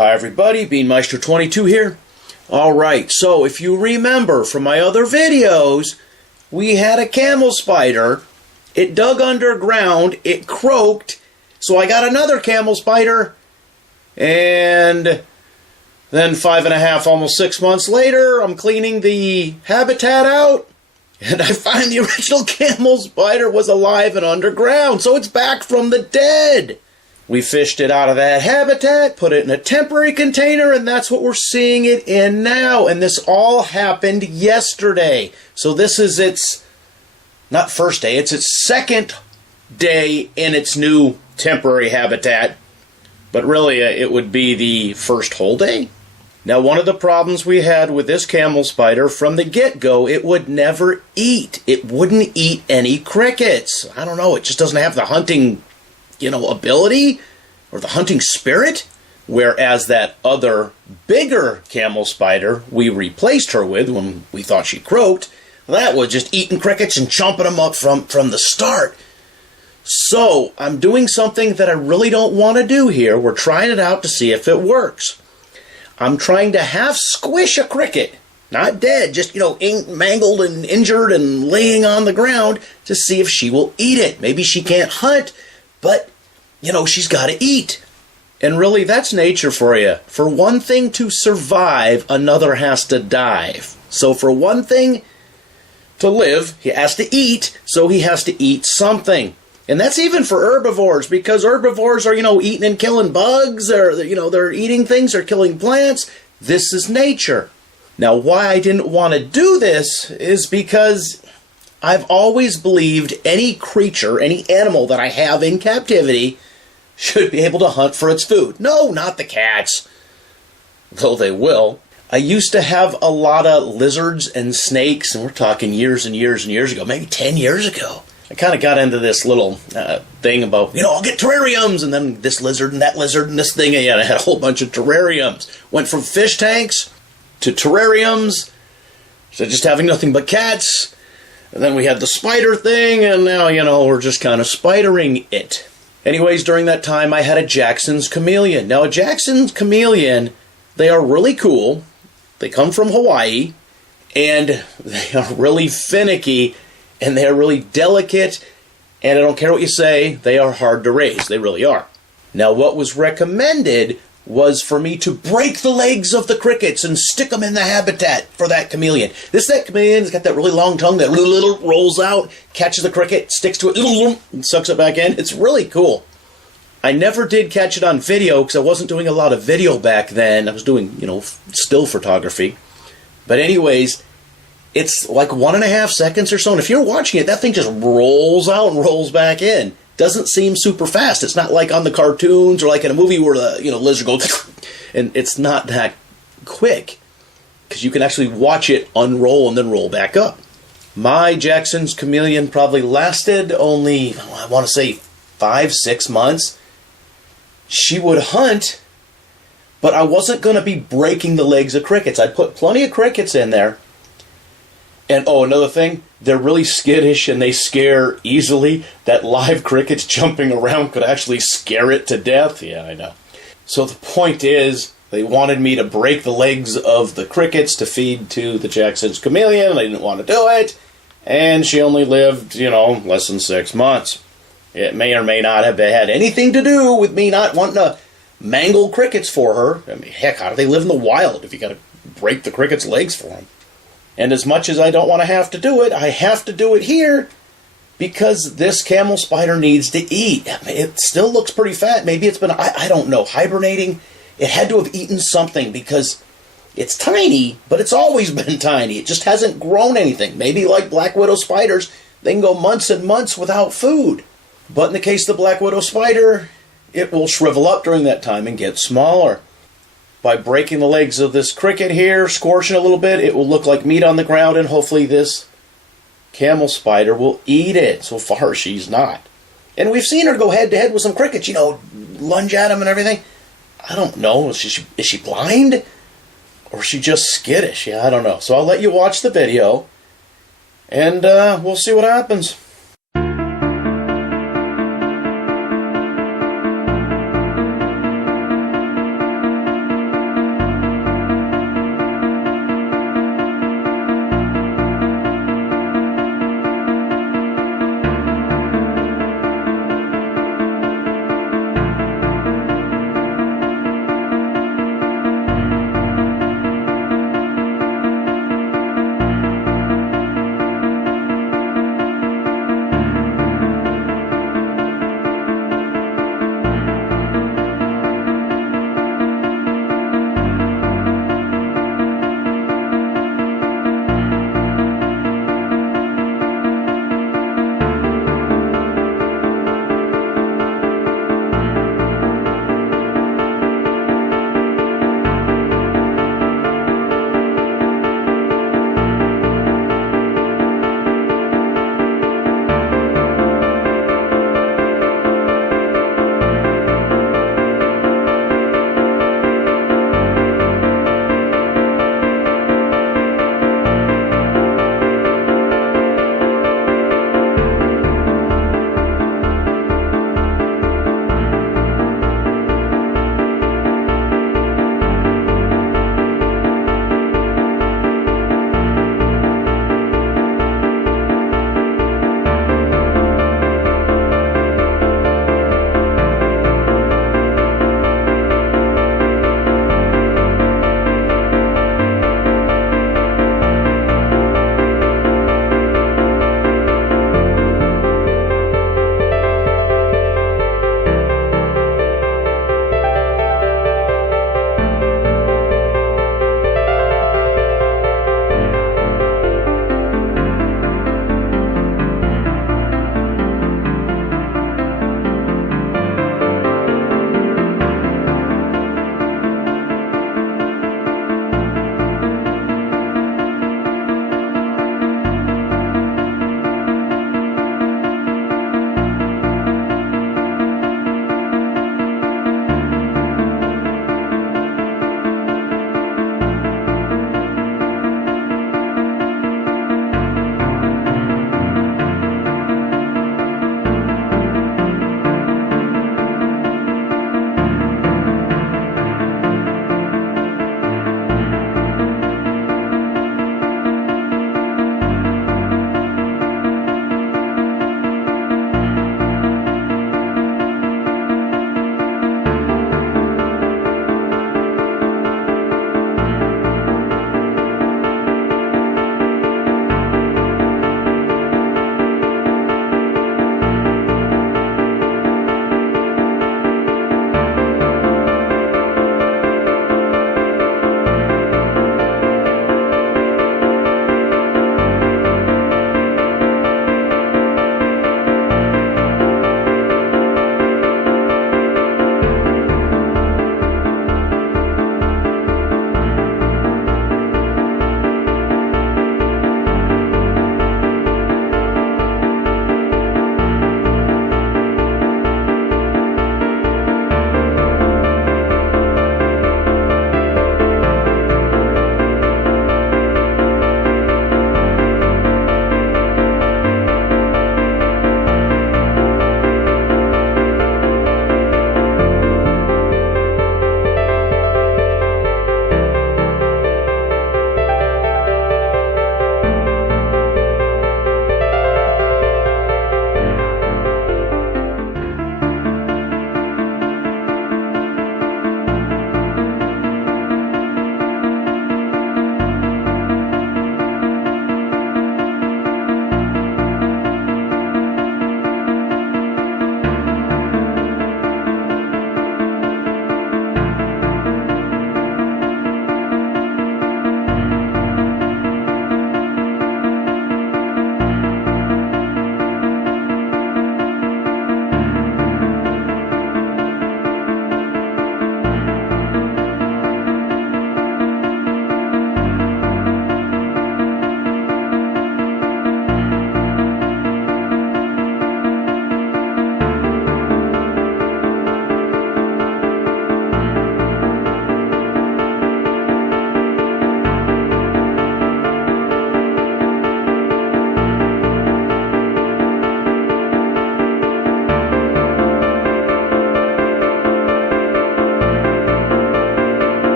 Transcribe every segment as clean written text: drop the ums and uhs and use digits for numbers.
Hi everybody, Beanmeister22 here. Alright, so if you remember from my other videos, we had a camel spider. It dug underground, it croaked, so I got another camel spider, and then 5.5, almost 6 months later, I'm cleaning the habitat out, and I find the original camel spider was alive and underground, so it's back from the dead. We fished it out of that habitat, put it in a temporary container, and that's what we're seeing it in now. And this all happened yesterday. So this is its, not first day, it's its second day in its new temporary habitat. But really, it would be the first whole day. Now, one of the problems we had with this camel spider from the get-go, it would never eat. It wouldn't eat any crickets. I don't know, it just doesn't have the hunting ability or the hunting spirit, whereas that other bigger camel spider we replaced her with when we thought she croaked, that was just eating crickets and chomping them up from the start. So I'm doing something that I really don't want to do here. We're trying it out to see if it works. I'm trying to half squish a cricket, not dead, just mangled and injured and laying on the ground, to see if she will eat it. Maybe she can't hunt, but, she's got to eat. And really, that's nature for you. For one thing to survive, another has to die. So for one thing to live, he has to eat, so he has to eat something. And that's even for herbivores, because herbivores are, eating and killing bugs, or, they're eating things, or killing plants. This is nature. Now, why I didn't want to do this is because I've always believed any creature, any animal that I have in captivity should be able to hunt for its food. No, not the cats, though they will. I used to have a lot of lizards and snakes, and we're talking years and years and years ago, maybe 10 years ago. I kind of got into this little thing about, I'll get terrariums, and then this lizard and this thing, and I had a whole bunch of terrariums. Went from fish tanks to terrariums to just having nothing but cats. And then we had the spider thing, and now, we're just kind of spidering it. Anyways, during that time, I had a Jackson's chameleon. Now, a Jackson's chameleon, they are really cool. They come from Hawaii, and they are really finicky, and they are really delicate, and I don't care what you say, they are hard to raise. They really are. Now, what was recommended was for me to break the legs of the crickets and stick them in the habitat for that chameleon. That chameleon has got that really long tongue that little rolls out, catches the cricket, sticks to it, and sucks it back in. It's really cool. I never did catch it on video because I wasn't doing a lot of video back then. I was doing, still photography. But anyways, it's like 1.5 seconds or so, and if you're watching it, that thing just rolls out and rolls back in. Doesn't seem super fast. It's not like on the cartoons or like in a movie where the lizard goes and it's not that quick, because you can actually watch it unroll and then roll back up. My Jackson's chameleon probably lasted only, I want to say 5-6 months. She would hunt, but I wasn't going to be breaking the legs of crickets. I'd put plenty of crickets in there. And another thing, they're really skittish and they scare easily. That live crickets jumping around could actually scare it to death. Yeah, I know. So the point is, they wanted me to break the legs of the crickets to feed to the Jackson's chameleon. I didn't want to do it. And she only lived, less than 6 months. It may or may not have had anything to do with me not wanting to mangle crickets for her. I mean, heck, how do they live in the wild if you got to break the crickets' legs for them? And as much as I don't want to have to do it, I have to do it here because this camel spider needs to eat. It still looks pretty fat. Maybe it's been, I don't know, hibernating. It had to have eaten something because it's tiny, but it's always been tiny. It just hasn't grown anything. Maybe like black widow spiders, they can go months and months without food. But in the case of the black widow spider, it will shrivel up during that time and get smaller. By breaking the legs of this cricket here, scorching a little bit, it will look like meat on the ground, and hopefully this camel spider will eat it. So far, she's not. And we've seen her go head-to-head with some crickets, lunge at them and everything. I don't know. Is she blind? Or is she just skittish? Yeah, I don't know. So I'll let you watch the video, and we'll see what happens.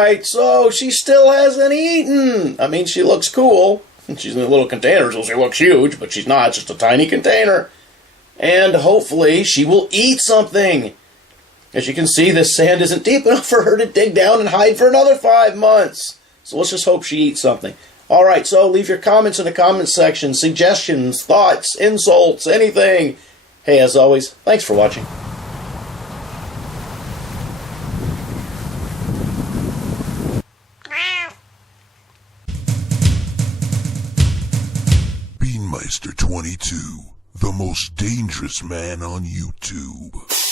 Alright, so she still hasn't eaten. I mean, she looks cool. She's in a little container, so she looks huge, but she's not. It's just a tiny container. And hopefully she will eat something. As you can see, this sand isn't deep enough for her to dig down and hide for another 5 months. So let's just hope she eats something. Alright, so leave your comments in the comments section. Suggestions, thoughts, insults, anything. Hey, as always, thanks for watching. Beanmeister 22, the most dangerous man on YouTube.